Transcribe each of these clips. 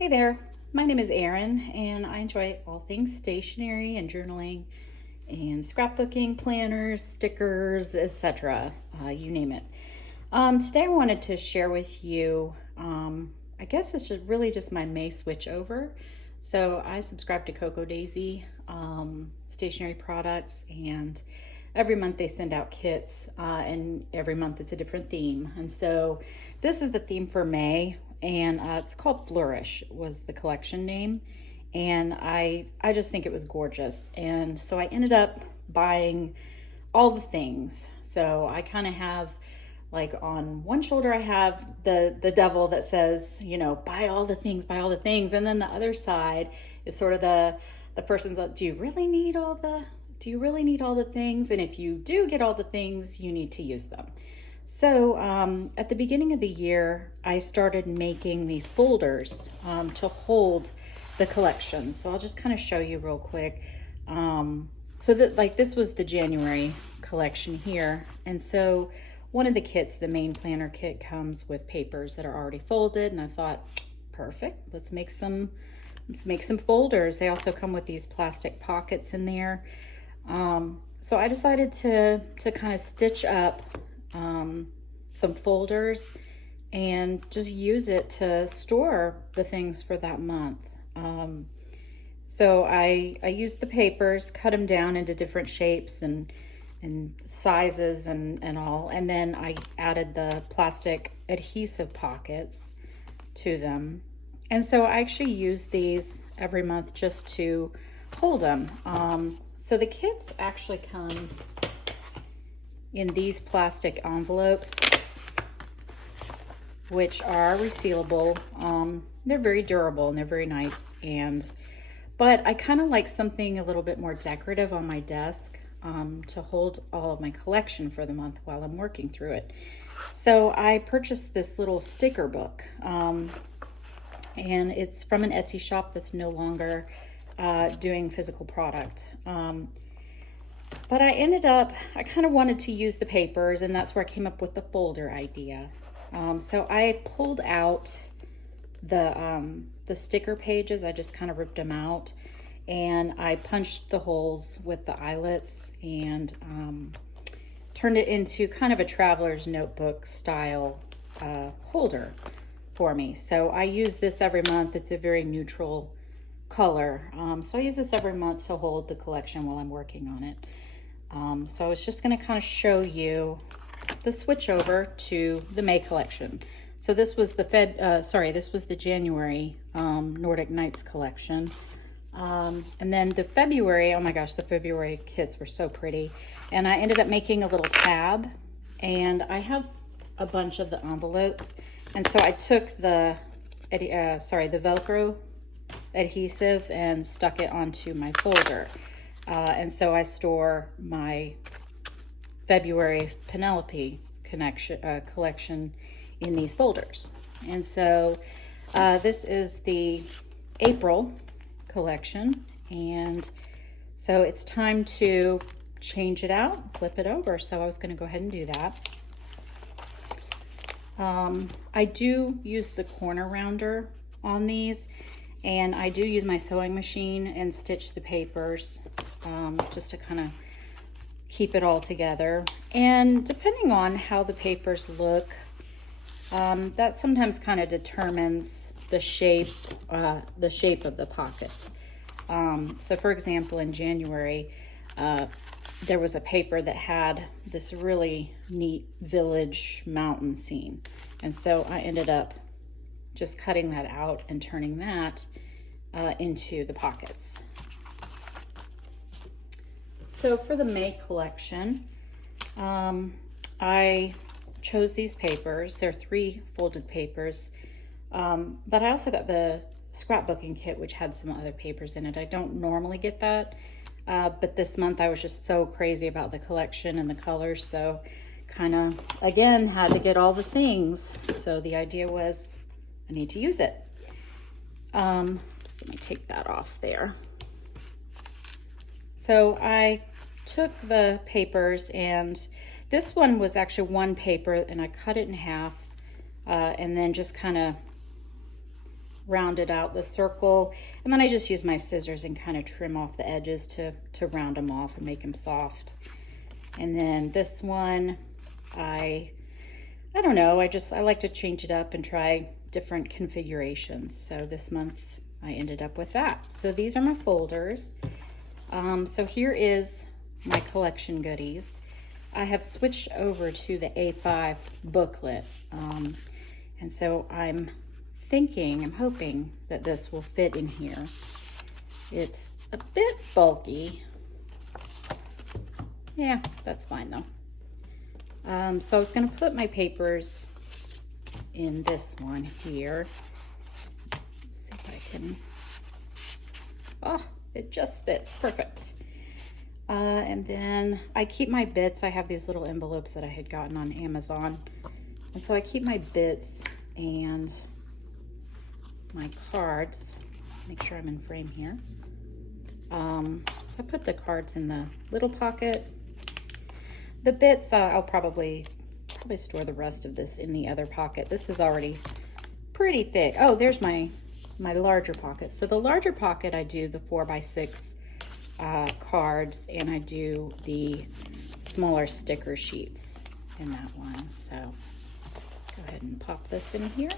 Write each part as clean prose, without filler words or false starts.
Hey there, my name is Erin and I enjoy all things stationery and journaling and scrapbooking, planners, stickers, etc. You name it. Today I wanted to share with you, I guess it's really just my May switch over. So I subscribe to Cocoa Daisy stationery products, and every month they send out kits, and every month it's a different theme. And so this is the theme for May, and it's called Flourish was the collection name, and I just think it was gorgeous. And so I ended up buying all the things. So I kind of have, like, on one shoulder I have the devil that says, you know, buy all the things, buy all the things, and then the other side is sort of the person's like, do you really need all the things? And if you do get all the things, you need to use them. So at the beginning of the year, I started making these folders to hold the collection. So I'll just kind of show you real quick. So that, like, this was the January collection here. And so one of the kits, the main planner kit, comes with papers that are already folded. And I thought, perfect, let's make some folders. They also come with these plastic pockets in there. So I decided to kind of stitch up some folders and just use it to store the things for that month. So I used the papers, cut them down into different shapes and sizes and all, and then I added the plastic adhesive pockets to them. And so I actually use these every month just to hold them. So the kits actually come in these plastic envelopes, which are resealable. They're very durable and they're very nice. But I kind of like something a little bit more decorative on my desk to hold all of my collection for the month while I'm working through it. So I purchased this little sticker book, and it's from an Etsy shop that's no longer doing physical product. But I kind of wanted to use the papers, and that's where I came up with the folder idea. So I pulled out the sticker pages. I just kind of ripped them out, and I punched the holes with the eyelets and turned it into kind of a traveler's notebook style holder for me. So I use this every month. It's a very neutral color. So I use this every month to hold the collection while I'm working on it. So I was just going to kind of show you the switch over to the May collection. So this was the January Nordic Nights collection. And then the February, oh my gosh, the February kits were so pretty. And I ended up making a little tab, and I have a bunch of the envelopes. And so I took the Velcro adhesive and stuck it onto my folder. And so I store my February Penelope collection in these folders. And so this is the April collection. And so it's time to change it out, flip it over. So I was going to go ahead and do that. I do use the corner rounder on these, and I do use my sewing machine and stitch the papers just to kind of keep it all together. And depending on how the papers look, that sometimes kind of determines the shape of the pockets. So for example, in January, there was a paper that had this really neat village mountain scene. And so I ended up just cutting that out and turning that into the pockets. So for the May collection, I chose these papers. They're 3 folded papers, but I also got the scrapbooking kit, which had some other papers in it. I don't normally get that, but this month I was just so crazy about the collection and the colors, so kind of, again, had to get all the things. So the idea was, I need to use it. So let me take that off there. So I took the papers, and this one was actually one paper, and I cut it in half and then just kind of rounded out the circle, and then I just use my scissors and kind of trim off the edges to round them off and make them soft. And then this one, I don't know, I like to change it up and try different configurations. So this month I ended up with that. So these are my folders. So here is my collection goodies. I have switched over to the A5 booklet. And so I'm hoping that this will fit in here. It's a bit bulky. Yeah, that's fine though. So I was gonna put my papers in this one here. Let's see if I can, oh, it just fits, perfect. And then I keep my bits. I have these little envelopes that I had gotten on Amazon. And so I keep my bits and my cards. Make sure I'm in frame here. So I put the cards in the little pocket. The bits, I'll probably store the rest of this in the other pocket. This is already pretty thick. Oh, there's my larger pocket. So the larger pocket, I do the 4x6 cards, and I do the smaller sticker sheets in that one. So go ahead and pop this in here.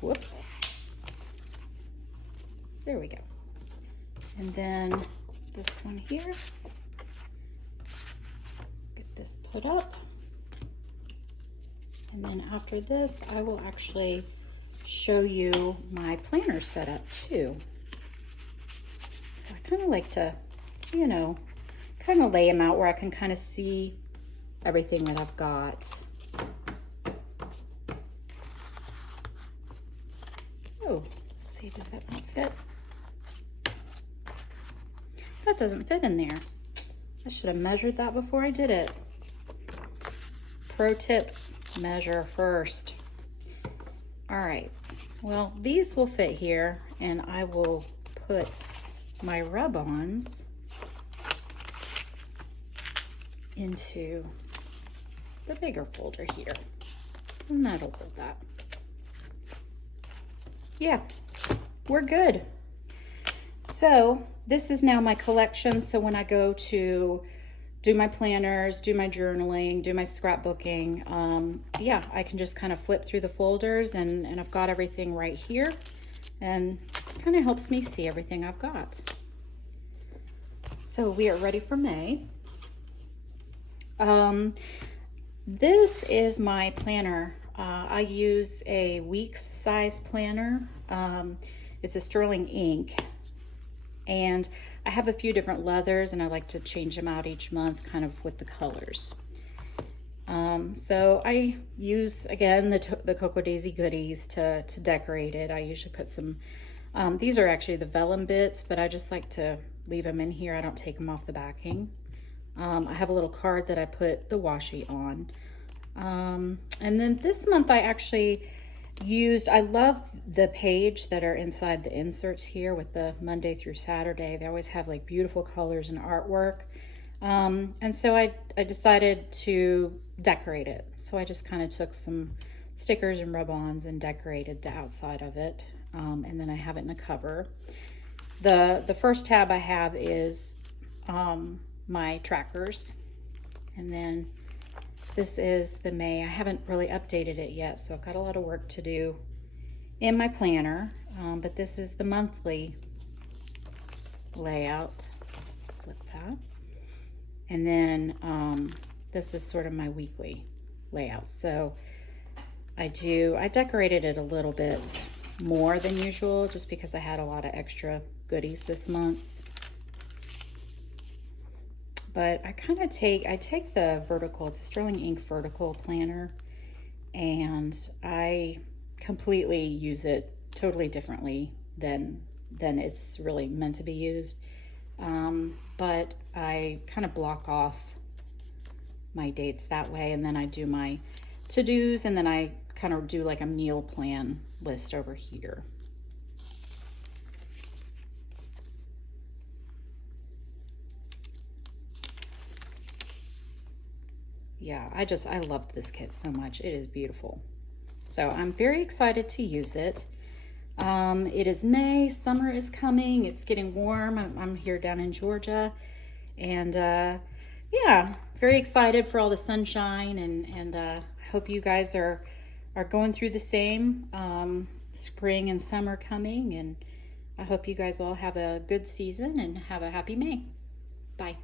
Whoops. There we go. And then this one here. Get this put up. And then after this, I will actually show you my planner setup too. So I kind of like to, you know, kind of lay them out where I can kind of see everything that I've got. Oh, let's see, does that not fit? That doesn't fit in there. I should have measured that before I did it. Pro tip, measure first. All right, well, these will fit here, and I will put my rub-ons into the bigger folder here, and that'll hold that. Yeah, we're good. So this is now my collection. So when I go to do my planners, do my journaling, do my scrapbooking, yeah, I can just kind of flip through the folders, and I've got everything right here, and kind of helps me see everything I've got. So we are ready for May. This is my planner. I use a week's size planner. It's a sterling ink, and I have a few different leathers, and I like to change them out each month kind of with the colors. So I use, again, the Cocoa Daisy goodies to decorate it. I usually put some, these are actually the vellum bits, but I just like to leave them in here. I don't take them off the backing. I have a little card that I put the washi on. And then this month I actually used, I love the page that are inside the inserts here with the Monday through Saturday. They always have like beautiful colors and artwork. And so I decided to decorate it. So I just kind of took some stickers and rub-ons and decorated the outside of it. And then I have it in a cover. The first tab I have is my trackers. And then this is the May. I haven't really updated it yet, so I've got a lot of work to do in my planner. But this is the monthly layout. Flip that. And then this is sort of my weekly layout. So I decorated it a little bit more than usual just because I had a lot of extra goodies this month. But I kind of take the vertical, it's a sterling ink vertical planner, and I completely use it totally differently than it's really meant to be used. But I kind of block off my dates that way, and then I do my to-dos, and then I kind of do like a meal plan list over here. yeah, I loved this kit so much. It is beautiful. So I'm very excited to use it. It is May, summer is coming, it's getting warm. I'm here down in Georgia, and yeah, very excited for all the sunshine, and I hope you guys are going through the same. Spring and summer coming, and I hope you guys all have a good season and have a happy May. Bye.